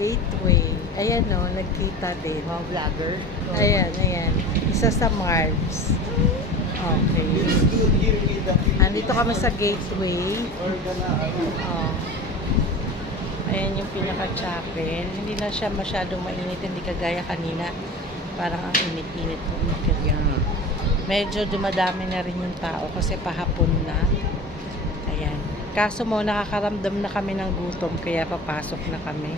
Gateway. Ayan o, nagkita din. Mga vlogger. Ayan, ayan. Isa sa Marbs. Okay. Andito kami sa Gateway. Oh. Ayan yung pinaka-chapel. Hindi na siya masyadong mainit. Hindi kagaya kanina. Parang ang init-init po. Medyo dumadami na rin yung tao kasi pahapon na. Ayan. Kaso mo, nakakaramdam na kami ng gutom kaya papasok na kami.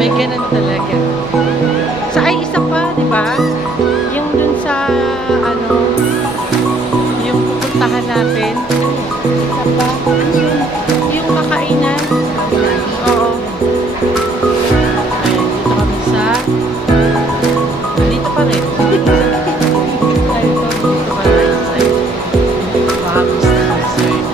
May ganun talaga. Sa ay isa pa, di ba? Yung dun sa ano, yung pupuntahan natin. Isa pa. Yung makainan. Oo. Ayan, dito kami sa dito pa rin. Dito pa rin. Baka gusto ng dessert.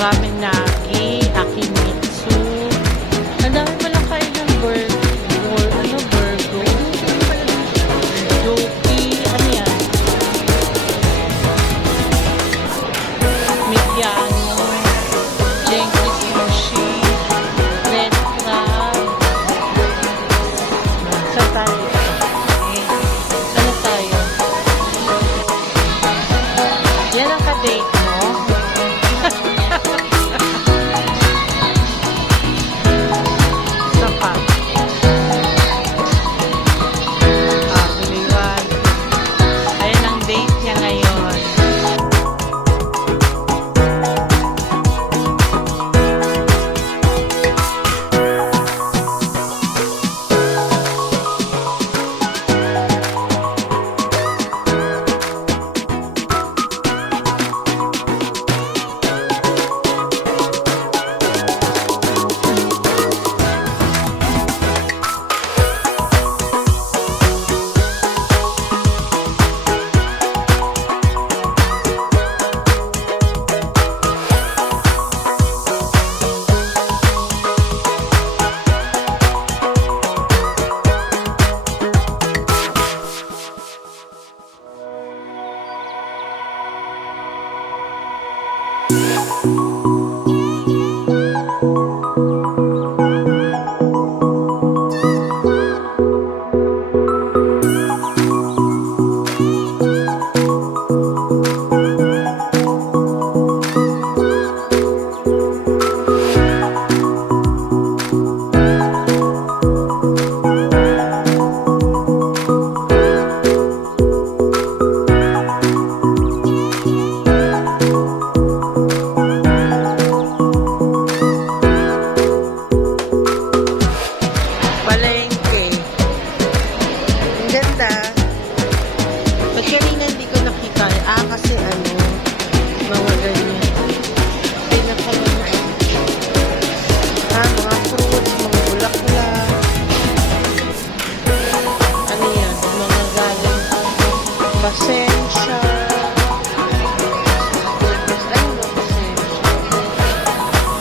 Ramen nagi, akimitsu. Ang dami palang kain ng burgo. Doki, ano yan? Migyano, Genki sushi, red crab. Saan tayo? Ano tayo? Yan ang ka-date mo?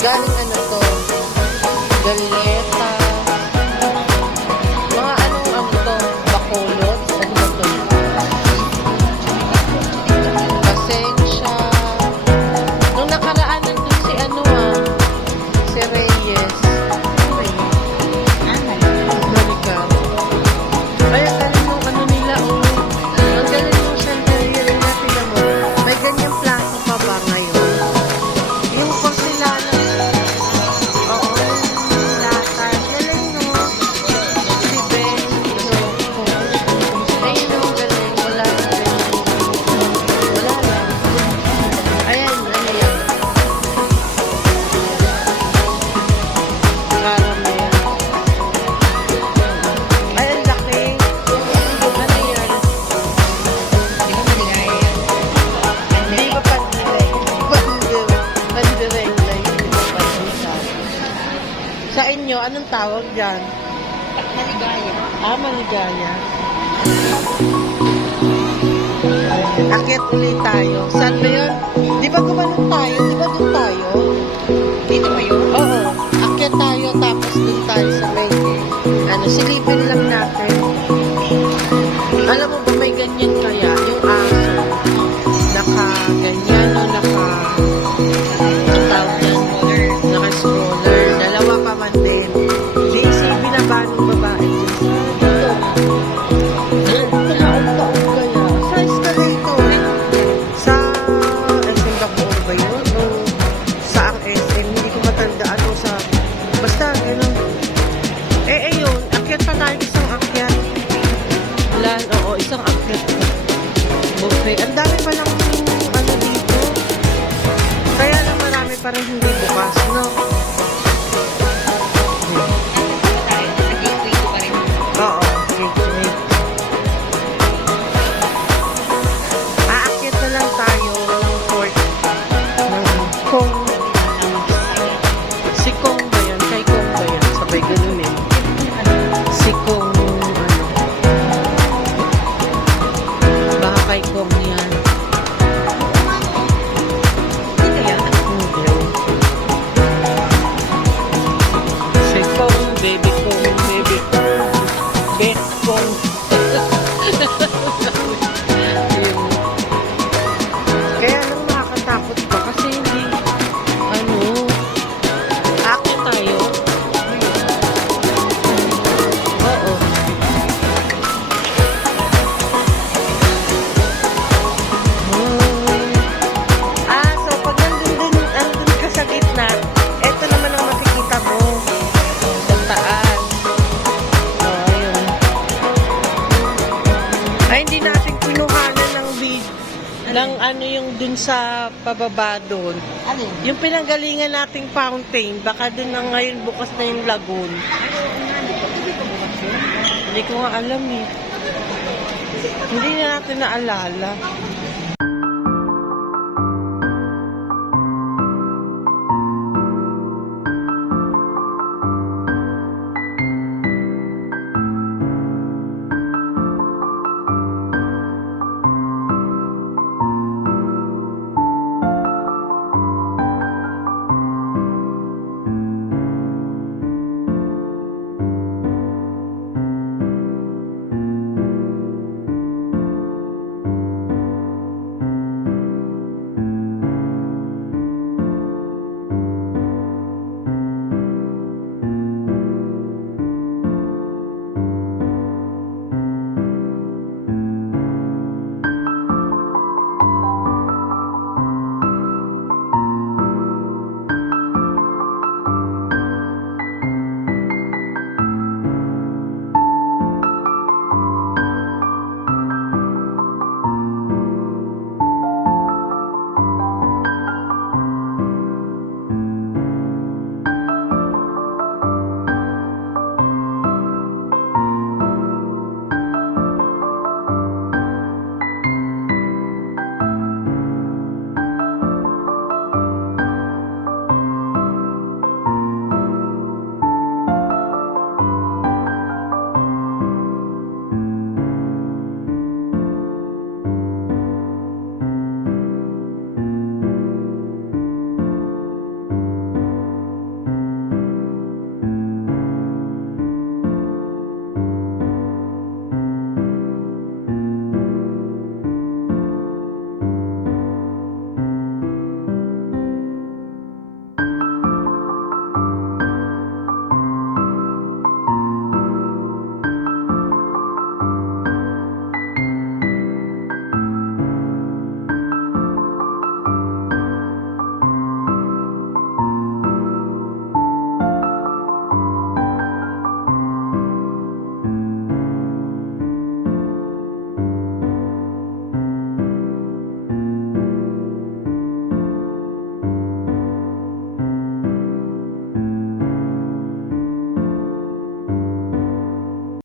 Galing ano to? Galeta. Mga ano to? Bacolod. Ano ba to? Pasensya. Nung nakaraan nandun si ano si Reyes. Balikan. Ay, ang galing yung ano nila, Ang galing yung chandelier na sila mo. May ganyang plato pa ba ngayon? Yung porcelana. Oo, yung lata. Galing, no? Si Ben. Ayun, no? Galing. Wala na rin. Wala lang. Ayan, ano yan? Caramel. Ay, ang laki. Ano yan? Hindi ba pandirek? Pandirek. Hindi ba pandirek? Sa inyo, anong tawag dyan? Maligaya. Maligaya. Akyat ulit tayo. Saan ba yun? Di ba gumanon tayo? Di ba doon tayo? Dito ba yun? Oo. Akyat tayo tapos doon tayo sa may silipin lang natin. Alam mo ba may ganyan kaya? Yung aso. Naka-ganyan o tawag yan? Naka-stroller. Dalawa pa man din. Di isang binaba ng babae dyan. Tumaon-taon kaya. Sa escalator. Sa SM Bacoor ba yun? O sa ang SM? Hindi ko matandaan o sa... Basta, gano'n. Ayun. Akyat pa tayo isang akyat. Oo, isang akyat. Okay. Ang dami pa lang ano dito. Kaya lang marami pa rin hindi bukas, no? Gateway ko pa rin. Oo, gateway. Aakyat na lang tayo ng fort ng Kong. Si Kong ba yan? Kay Kong ba yan? Sabay ganun eh. Si Kong, baka kay Kong yan. Dito yan. Hindi. Si Kong, baby Kong, baby Kong, bet Kong. Ayun. Kaya lang nakakatakot pa kasi hindi, akyat tayo. Oo. So pag nandun ka sa gitna, eto naman ang makikita mo sa taas. Ayun. Ay, hindi natin kinuhanan ng yung dun sa pababa doon. Ano yun? Yung pinanggalingan nating fountain, baka dun na ngayon bukas na yung lagoon. Hindi ko nga alam eh. Hindi na natin naalala.